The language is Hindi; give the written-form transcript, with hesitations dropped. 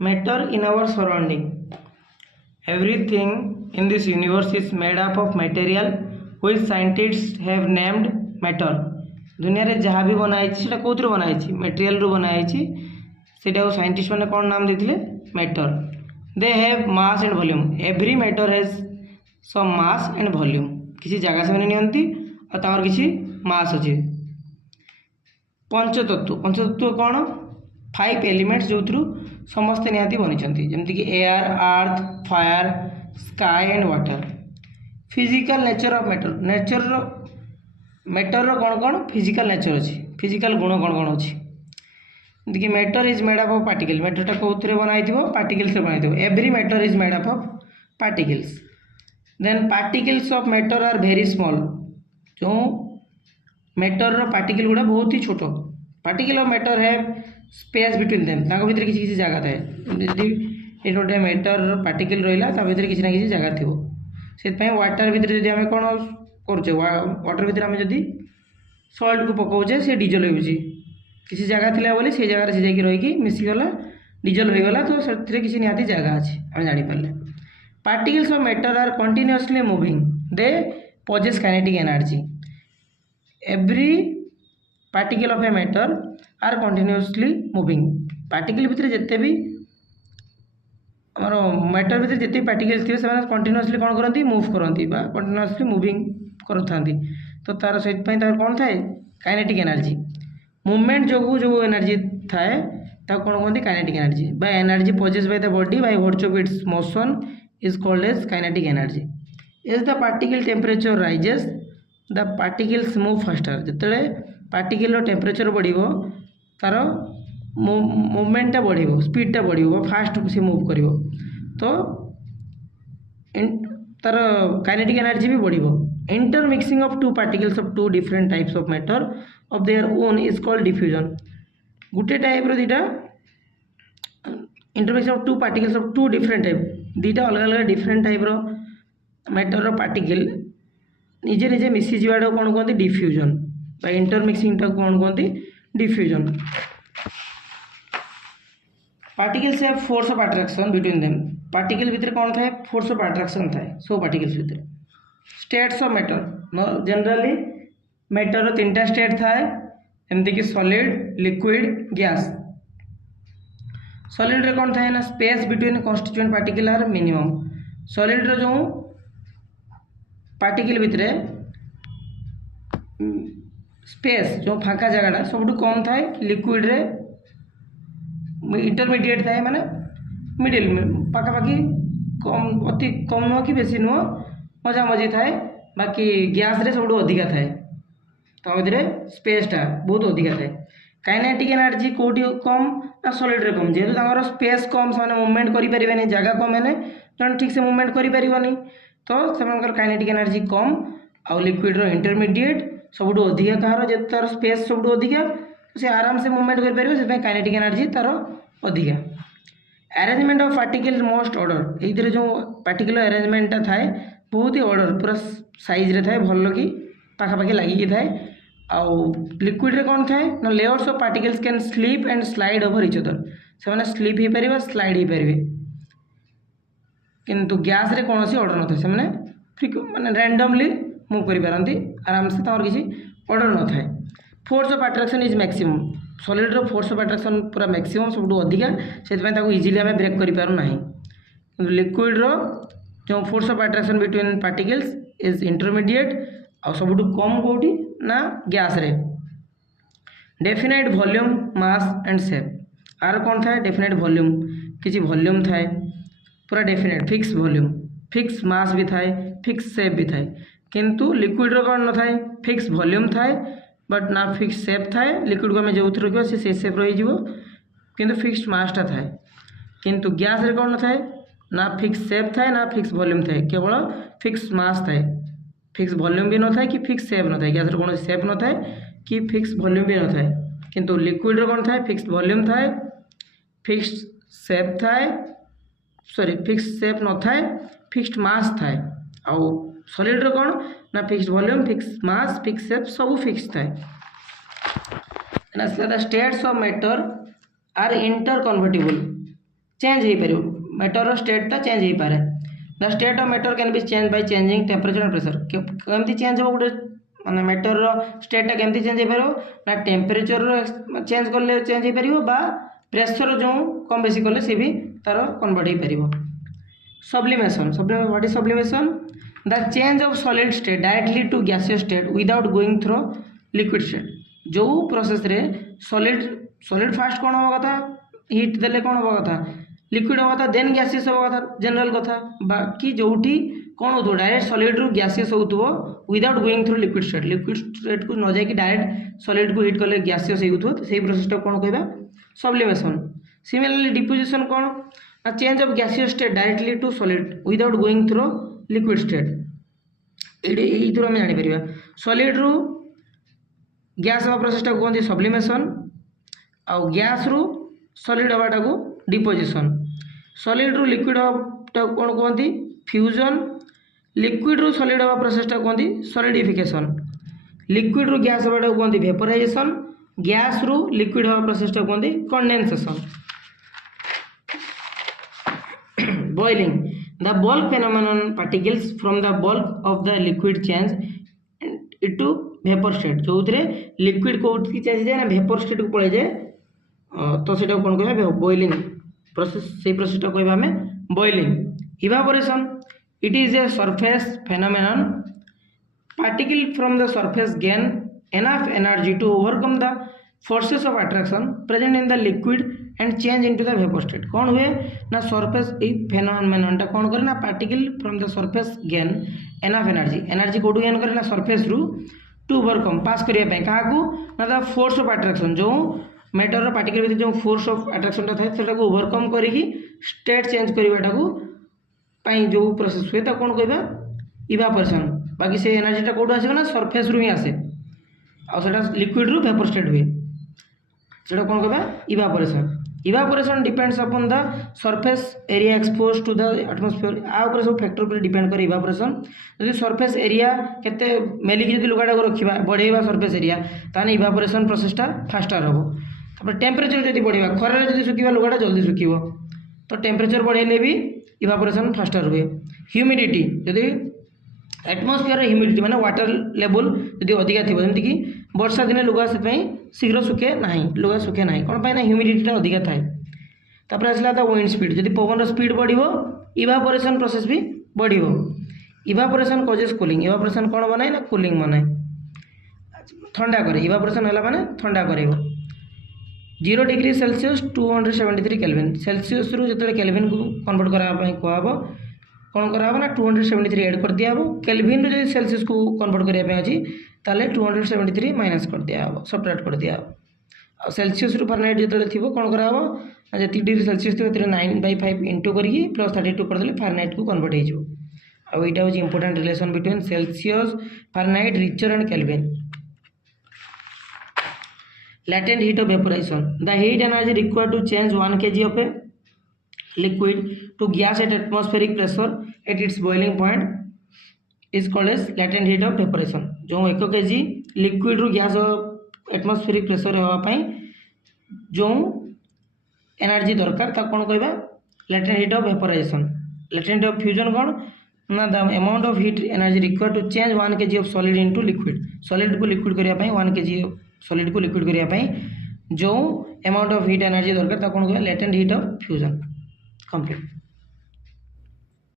Matter in our surrounding. Everything in this universe is made up of material which scientists have named matter. दुनिया रे जहाँ भी बनाई सेटा कोथरो बनाई मटेरियल रू बनाई सेटा साइंटिस्ट मैंने कौन नाम देथिले matter. They have mass and volume. Every matter has some mass and volume. किसी जगह से मैंने नियंती और तार किसी मास अछि. पंचतत्व कौन 5 एलिमेंट्स जो समस्ते निहाती बनी जमती कि air earth fire sky and water. Physical nature of matter matter कौन कौन फिजिकल नेचर अच्छी फिजिकल गुण कौन कौन अच्छी देखिए matter is made up of particle. मैटरटा कौन बनाई पार्टिकल्स बनाई. Every matter is made up of particles. Then particles of matter are very small. जो मैटर पार्टिकल गुड़ा बहुत ही छोट. पार्टिकल ऑफ मैटर है स्पेस बिटवीन देम भर किसी जगह थाए गोटे मैटर पार्टिकल रहा भर किसी ना किसी जगह थी. से वाटर भितर जब आम कौन करुचे वाटर भितर आम जब सल्ट को पकाचे से डिजल हो किसी जगह थिला बोली से जगह से जाकि रही मिसीगला डिजल हो गला तो से किसी निहाती जगह अच्छे आम जापारे. Particles of matter are continuously moving. They possess kinetic energy. Every particle of a matter are continuously moving. Particle भितर जिते भी आम मैटर भितर जिते पार्टिकल्स थे से कंटिन्यूअसली कौन करती मूव करती कंटिन्यूअसली मूविंग करा. तो तार सहित कौन थाए काइनेटिक एनर्जी. मूवमेंट जो एनर्जी थाए कौन कहते kinetic energy. By energy possess by the body by virtue of its motion is called as kinetic energy. As the particle temperature rises the particles move faster. जिते पार्टिकल टेम्परेचर बढ़ो तार मूवमेंटा बढ़ो स्पीडटा बढ़ो फास्ट से मूव कर तो तार काइनेटिक एनर्जी भी बढ़ो. Intermixing of two particles of two different types of matter of their own is called diffusion. गोटे टाइप दीटा intermixing of two particles of two different type दीटा अलग अलग डिफरेंट टाइप मैटर पार्टिकल निजे निजे मिसी जावाटा कौन कहते डिफ्यूजन. इंटरमिक्सिंग कौन कहते diffusion. Particles have force of attraction between them. Particle भितर कौन थाए फोर्स ऑफ अट्रैक्शन थाए सब पार्टिकल्स भितर. States of matter generally matter 3टा स्टेट थाए एमती कि सॉलिड लिक्विड गैस. सॉलिड रे कौन थाए ना space between constituent particle are minimum. Solid रो जो पार्टिकल भितर स्पेस जो फाँका जगह सब कम थाए. लिक्विड रे इंटरमीडिएट थाए माने मिडिल पाखापाखि कम अति कम नुह कि बेसी नुह मजा मजी थाए. बाकी गैस रे सब अधिका थाए तो मध्य स्पेसटा बहुत अधिका थाए. काइनेटिक एनर्जी कौटी कम ना सॉलिड रे कम जेहेतु स्पेस कम से मूवमेंट करें जगह कम है जन ठीक से मूवमेंट करें तो से काइनेटिक एनर्जी कम. आउ लिक्विड रो इंटरमीडिएट सब अधिका कहार जेहेतु तार स्पेस सब अधिका से आराम से मूवमेंट करें काइनेटिक एनर्जी तार अधिका. Arrangement of particle most order. ये जो पार्टिकल अरेंजमेंटा थाए बहुत ही ऑर्डर पूरा साइज रे थाए भल कि पाखापाखि लगिकी थाए. आउ लिक्विड रे कौन थाए ना layers of particles can sleep and slide over each other. से माने स्लीप हो पारे स्लाइड हो पारे. किंतु गैस रे कौन सी ऑर्डर न थाए से माने माने रैंडमली मूव करि पारंती आराम से तार किसी ऑर्डर न थाए. Force of attraction is maximum. Solid रो फोर्स ऑफ अट्रैक्शन पूरा मैक्सिमम सब अधिका से इजिली आम ब्रेक कर पार ना. लिक्विड रो जो force of attraction between particles is intermediate और सब कम कौटी ना गैस रे. Definite volume mass and shape. आर कौन थाए डेफिनाइट वॉल्यूम किसी वॉल्यूम थाए पूरा definite fix volume fix mass भी थाए फिक्स शेप भी थाए. किंतु लिक्विड रो कौन न थाए फिक्स वॉल्यूम थाए बट ना फिक्स शेप थाए. लिक्विड को आम जो रखा से शेप रही किंतु फिक्स मासटा थाए. किंतु गैस रे कौन न थाए ना फिक्स शेप थाए ना फिक्स वॉल्यूम थाए केवल फिक्स मास थाए. फिक्स वॉल्यूम भी न थाए कि फिक्स शेप न थाए. गैस रे कौन शेप न थाए कि फिक्स वॉल्यूम भी न थाए. किंतु लिक्विड रे कौन थाए फिक्स वॉल्यूम थाए फिक्स शेप थाए सॉरी फिक्स शेप न थाए फिक्स्ड मास थाए. आउ सॉलिड रे कौन ना fixed volume fix mass fix shape सब फिक्स थाए. The states of matter are interconvertible. Change हो पार मैटर स्टेटा चेंज हो पाए the state of matter can be change by changing temperature and pressure केमती चेंज हो गोटे माने मैटर स्टेटा केमती चेंज हो पार ना टेम्परेचर चेंज कले चेंज हो पार बा प्रेशर जो कम बेसी कले सी भी तार कन्वर्ट हो पार sublimation what is sublimation the change of solid state directly to gaseous state without going through liquid state जो प्रोसेस रे सॉलिड फास्ट कौन होगा कथा हीट देले कौन होगा कथा लिक्विड होगा था देन गैसियस होगा कथा जनरल कथा बाकी जोठी कौन हो डायरेक्ट सॉलिड रु गैसियस होतुबो without going through liquid state को न जाके डायरेक्ट सॉलिड को हीट कले गैसियस होतुबो सेही प्रोसेस टा कौन कहबा सब्लिमेशन सिमिलरली डिपोजिशन कौन ना change of gaseous state directly to solid without going through liquid state एई थ्रू हम जानि परिबा सॉलिड रु गैस हवा प्रोसेस टा कहते सब्लिमेशन आउ गैस रु सॉलिड हवाटा को डिपोजिशन सॉलिड रु लिक्विड हवाटा कौन कहते फ्यूजन लिक्विड रु सॉलिड हवा प्रोसेस टा कहते सॉलिडिफिकेशन लिक्विड रु गैस हवाटा कहते वेपोराइजेशन गैस रु लिक्विड हवा प्रोसेस टा कहते condensation boiling the bulk phenomenon particles from the bulk of the liquid change into vapor state जो थे लिक्विड कोठी चेंज जाए ना वेपर स्टेट को पड़े जाए तो सेटा कोन कहबा बॉइलिंग प्रोसेस से प्रोसेस टा कहबा हमें boiling evaporation it is a surface phenomenon particle from the surface gain enough energy to overcome the forces of attraction present in the liquid and change into the vapour state कौन हुए ना सरफेस ए फेनोमेनन टा कौन करे ना particle from the surface gain enough energy कोडू गेन करे ना सरफेस रु टू ओवरकम पास करिया पे काहा को ना द फोर्स ऑफ अट्रैक्शन जो मैटर रो पार्टिकल भीतर जो फोर्स ऑफ अट्रैक्शन ता थाए सेटा को ओवरकम करिकी स्टेट चेंज करिवाटा को पई जो प्रोसेस हुए ता कोन कहबा इवापोरेशन बाकी से एनर्जी टा कोडू आसे ना सरफेस रु ही आसे आ सेटा लिक्विड रु वेपर स्टेट हुए सेटा कोन कहबा evaporation evaporation depends upon the surface area expose to the atmosphere आ ऊपर सब फैक्टर पर डिपेंड करे इवापोरेशन यदि सरफेस एरिया केते मेलिक जदि लुगाटा को रखिबा बढ़ेबा सरफेस एरिया ताने इवापोरेशन प्रोसेसटा फास्टर हो तापर टेम्परेचर जदि बढ़िबा खरा जदि सुखिबा लुगाटा जल्दी सुखिबो तो टेम्परेचर बढ़ेले भी इवापोरेशन फास्टर हुए ह्यूमिडिटी जदि एटमॉस्फेयर ह्यूमिडिटी माने वाटर लेवल जदि अधिका थिबो जेमति कि वर्षा दिन लुगा से शीघ्र सुखे ना लुगा सुखे ना कौन पाई ना ह्यूमिडिटी अधिका थाए तापर आसला द विंड स्पीड जदि पवन स्पीड बढ़िबो इवापोरेशन प्रोसेस भी बढ़िबो इवापोरेशन कॉजेस कूलिंग इवापोरेशन कौन बनाए ना कूलिंग बनाए ठंडा करे इवापोरेशन हला माने ठंडा करेबो 0 डिग्री सेल्सियस 273 केल्विन सेल्सियस रु जतरे केल्विन को कन्वर्ट करा पई कहबो कौन करा ना 273 ऐड कर दिया केल्विन रो जदि सेल्सियस को कन्वर्ट करिया पे अछि ताले 273 माइनस कर दिया सबट्रैक्ट कर दिया आ सेल्सियस रु फारेनहाइट जतले थिबो कोन करा जे 3 डिग्री सेल्सियस थिबो 9/5 इनटू करके प्लस 32 कर देले फारेनहाइट को कन्वर्ट हो जिवो आ एटा हो important relation between Celsius Fahrenheit रिचर and Kelvin latent heat of vaporization the heat energy required to change 1 kg of a liquid to gas at atmospheric pressure at its boiling point is called as latent heat of vaporization जो 1 kg liquid ru gas atmospheric pressure होवा पई जो एनर्जी दरकार ता कोन कहबा latent heat of vaporization latent heat of fusion कोन ना the amount of heat energy required to change 1 kg of solid into liquid solid को liquid करिया पई 1 kg solid को liquid करिया पई जो amount of heat energy दरकार ता कोन कहबा latent heat of fusion complete